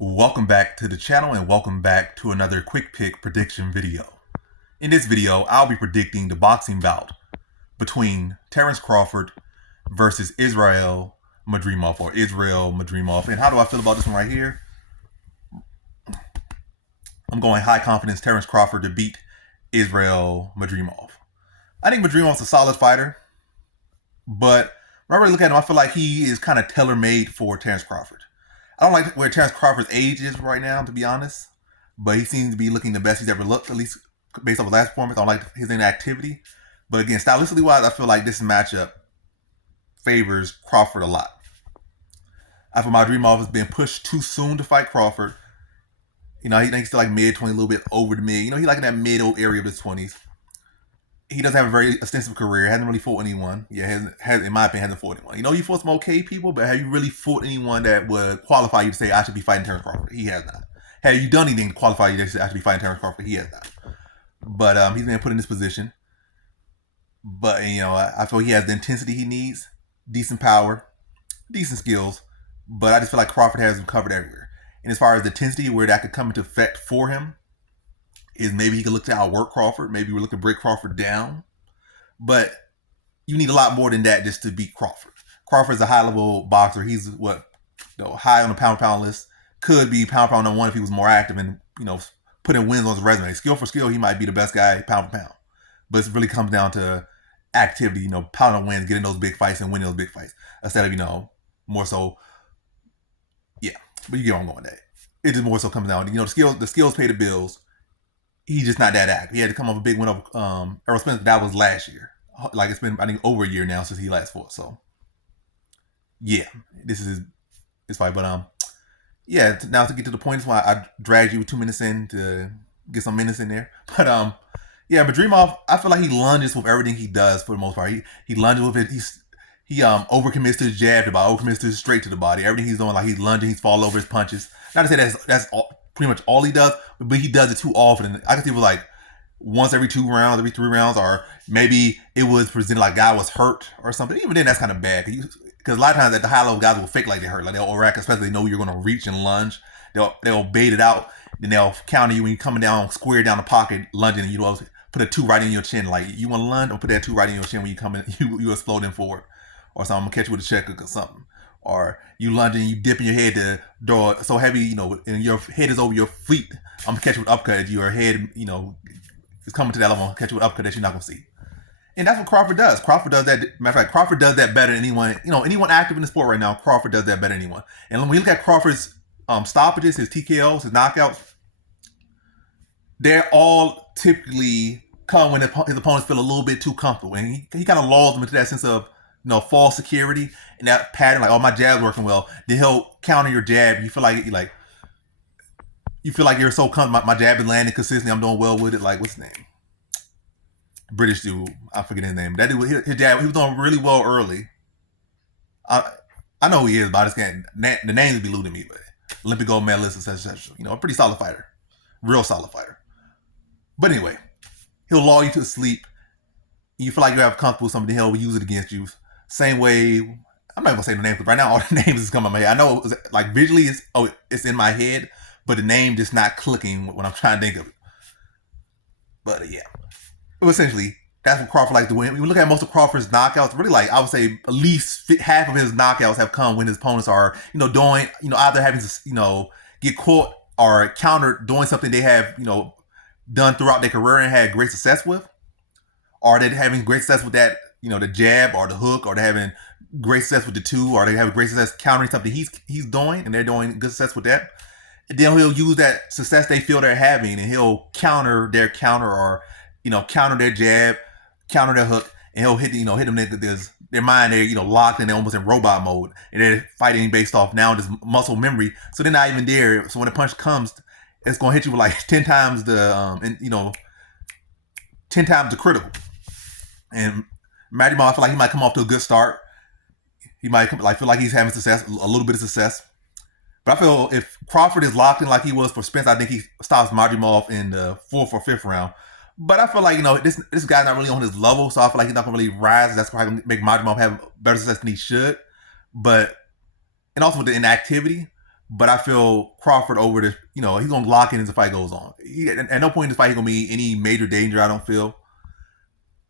Welcome back to the channel and welcome back to another quick pick prediction video. In this video, I'll be predicting the boxing bout between Terence Crawford versus Israil Madrimov. And how do I feel about this one right here? I'm going high confidence Terence Crawford to beat Israil Madrimov. I think Madrimov's a solid fighter, but when I really look at him, I feel like he is kind of tailor-made for Terence Crawford. I don't like where Terence Crawford's age is right now, to be honest. But he seems to be looking the best he's ever looked, at least based off his last performance. I don't like his inactivity. But again, stylistically wise, I feel like this matchup favors Crawford a lot. I feel Madrimov has been pushed too soon to fight Crawford. You know, he's still like mid-20, a little bit over the mid. You know, he's like in that middle area of his 20s. He doesn't have a very extensive career. Hasn't really fought anyone. Yeah, in my opinion, hasn't fought anyone. You know, you fought some okay people, but have you really fought anyone that would qualify you to say, I should be fighting Terence Crawford? He has not. Have you done anything to qualify you to say, I should be fighting Terence Crawford? He has not. But he's been put in this position. But, you know, I feel he has the intensity he needs, decent power, decent skills. But I just feel like Crawford has him covered everywhere. And as far as the intensity, where that could come into effect for him, is maybe he could look to outwork Crawford. Maybe we're looking to break Crawford down. But you need a lot more than that just to beat Crawford. Crawford's a high-level boxer. He's high on the pound-for-pound list. Could be pound-for-pound number one if he was more active and, you know, putting wins on his resume. Skill for skill, he might be the best guy pound-for-pound. But it really comes down to activity, you know, pounding wins, getting those big fights and winning those big fights. Instead of, you know, more so, yeah. But you get where I'm going at. It just more so comes down to, you know, the skills pay the bills. He's just not that active. He had to come off a big win over Errol Spence. That was last year. Like, it's been, I think, over a year now since he last fought. So, yeah, this is his fight. But, yeah, now to get to the point, that's why I dragged you 2 minutes in to get some minutes in there. But, yeah, Madrimov, I feel like he lunges with everything he does for the most part. He lunges with it. He overcommits to his jab to the body, overcommits to his straight to the body. Everything he's doing, like he's lunging, he's falling over his punches. Not to say that's pretty much all he does, but he does it too often. I can see it was like once every 2 rounds, every 3 rounds, or maybe it was presented like guy was hurt or something. Even then, that's kind of bad because a lot of times at the high level, guys will fake like they're hurt, like they'll overreact, especially they know you're going to reach and lunge. They'll bait it out, then they'll counter you when you're coming down, square down the pocket, lunging, and you know, put a 2 right in your chin. Like, you want to lunge, or put that 2 right in your chin when you come in, you exploding forward, or something. I'm gonna catch you with a check hook or something. Or you lunging, you dipping your head to draw it so heavy, you know, and your head is over your feet. I'm gonna catch you with an uppercut. Your head, you know, is coming to that level. I'm gonna catch you with an uppercut that you're not gonna see. And that's what Crawford does. Crawford does that. Matter of fact, Crawford does that better than anyone. You know, anyone active in the sport right now, Crawford does that better than anyone. And when we look at Crawford's stoppages, his TKOs, his knockouts, they're all typically come when his opponents feel a little bit too comfortable, and he kind of lulls them into that sense of, you know, false security and that pattern, like, oh, my jab's working well. Then he'll counter your jab. You feel like you're so comfortable. My jab is landing consistently. I'm doing well with it. Like, what's his name? British dude. I forget his name. That dude, his jab, he was doing really well early. I know who he is, but I just can't. The names be eluding me. But Olympic gold medalist, etc. You know, a pretty solid fighter, real solid fighter. But anyway, he'll lull you to sleep. You feel like you have comfortable with something, he'll use it against you. Same way, I'm not gonna say the name because right now all the names is coming in my head. I know it was, like, visually it's in my head, but the name just not clicking when I'm trying to think of it. But yeah, but essentially that's what Crawford likes to win. When we look at most of Crawford's knockouts, really, like, I would say at least half of his knockouts have come when his opponents are, you know, doing, you know, either having to, you know, get caught or countered doing something they have, you know, done throughout their career and had great success with, or they're having great success with that, you know, the jab or the hook, or they're having great success with the 2, or they have great success countering something he's doing, and they're doing good success with that. And then he'll use that success they feel they're having, and he'll counter their counter, or, you know, counter their jab, counter their hook, and he'll hit them. Their mind, they're, you know, locked and they're almost in robot mode, and they're fighting based off now this muscle memory. So they're not even there. So when the punch comes, it's gonna hit you with like 10 times the 10 times the critical. And Madrimov, I feel like he might come off to a good start. He might feel like he's having success, a little bit of success. But I feel if Crawford is locked in like he was for Spence, I think he stops Madrimov in the 4th or 5th round. But I feel like, you know, this guy's not really on his level, so I feel like he's not gonna really rise. That's probably gonna make Madrimov have better success than he should. But, and also with the inactivity. But I feel Crawford over this, he's gonna lock in as the fight goes on. At no point in this fight he's gonna be any major danger. I don't feel.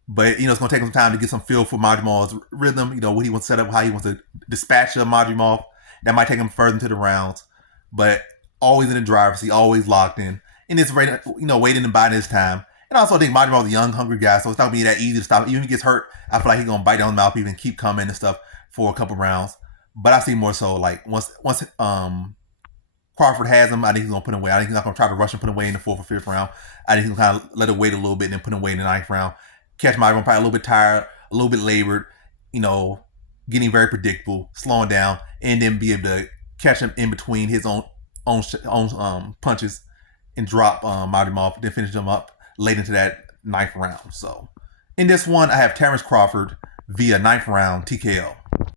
But it's gonna take him some time to get some feel for Madrimov's rhythm. What he wants to set up, how he wants to dispatch Madrimov. That might take him further into the rounds. But always in the driver's seat, always locked in, and it's right, waiting and biding his time. And also, I think Madrimov's a young, hungry guy, so it's not gonna be that easy to stop. Even if he gets hurt, I feel like he's gonna bite down the mouthpiece and keep coming and stuff for a couple rounds. But I see more so like once Crawford has him, I think he's gonna put him away. I think he's not gonna try to rush and put him away in the fourth or fifth round. I think he's gonna kind of let it wait a little bit and then put him away in the ninth round. Catch Madrimov probably a little bit tired, a little bit labored, getting very predictable, slowing down, and then be able to catch him in between his own punches and drop Madrimov, then finish him up late into that ninth round. So in this one, I have Terence Crawford via ninth round TKO.